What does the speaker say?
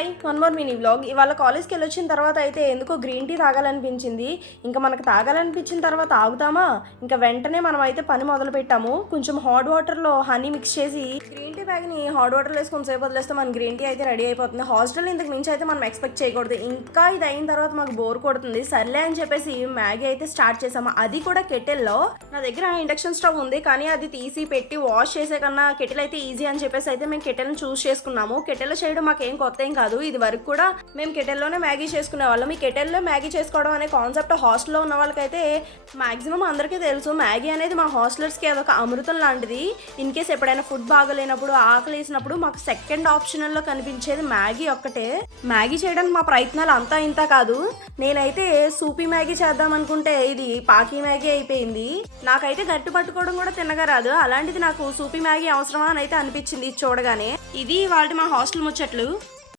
Hi one more mini vlog. ఇవాళ కాలేజ్కి వెళ్ళొచ్చిన తర్వాత అయితే ఎందుకో గ్రీన్ టీ తాగాలనిపించింది. ఇంకా మనకు తాగాలనిపించిన తర్వాత ఆగుతామా, ఇంకా వెంటనే మనం అయితే పని మొదలు పెట్టాము. కొంచెం హాట్ వాటర్లో హనీ మిక్స్ చేసి గ్రీన్ టీ బ్యాగ్ని హాట్ వాటర్లో వేసి కొంచెంసేపు వదిలేస్తే మన గ్రీన్ టీ అయితే రెడీ అయిపోతుంది. హాస్టల్ ఇంతకు మించి అయితే మనం ఎక్స్పెక్ట్ చేయకూడదు. ఇంకా ఇది అయిన తర్వాత మాకు బోర్ కొడుతుంది. సర్లే అని చెప్పేసి మ్యాగీ అయితే స్టార్ట్ చేసాము. అది కూడా కెటిల్లో. నా దగ్గర ఇండక్షన్ స్టవ్ ఉంది, కానీ అది తీసి పెట్టి వాష్ చేసే కన్నా కెటిల్ అయితే ఈజీ అని చెప్పేసి అయితే మేము కెటిల్ని చూస్ చేసుకున్నాము. కెటిల్ చేయడం మాకేం కొత్త ఏం కాదు. ఇది వరకు కూడా మేము కెటిల్లోనే మ్యాగీ చేసుకునే వాళ్ళం. ఈ కెటిల్లో మ్యాగీ చేసుకోవడం అనే కాన్సెప్ట్ హాస్టల్లో ఉన్న వాళ్ళకైతే మాక్సిమం అందరికీ తెలుసు. మ్యాగీ అనేది మా హాస్టలర్స్కి అదొక అమృతం లాంటిది. ఇన్ కేస్ ఎప్పుడైనా ఫుడ్ బాగలేనప్పుడు, ఆకలి వేసినప్పుడు మాకు సెకండ్ ఆప్షనల్లో కనిపించేది మ్యాగీ ఒక్కటే. మ్యాగీ చేయడానికి మా ప్రయత్నాలు అంతా ఇంత కాదు. నేనైతే సూపీ మ్యాగీ చేద్దాం అనుకుంటే ఇది పాకీ మ్యాగీ అయిపోయింది. నాకైతే గట్టి పట్టుకోవడం కూడా తిన్నగా రాదు. అలాంటిది నాకు సూపీ మ్యాగీ అవసరమా అని అయితే అనిపించింది చూడగానే. ఇది వాళ్ళ మా హాస్టల్ ముచ్చట్లు.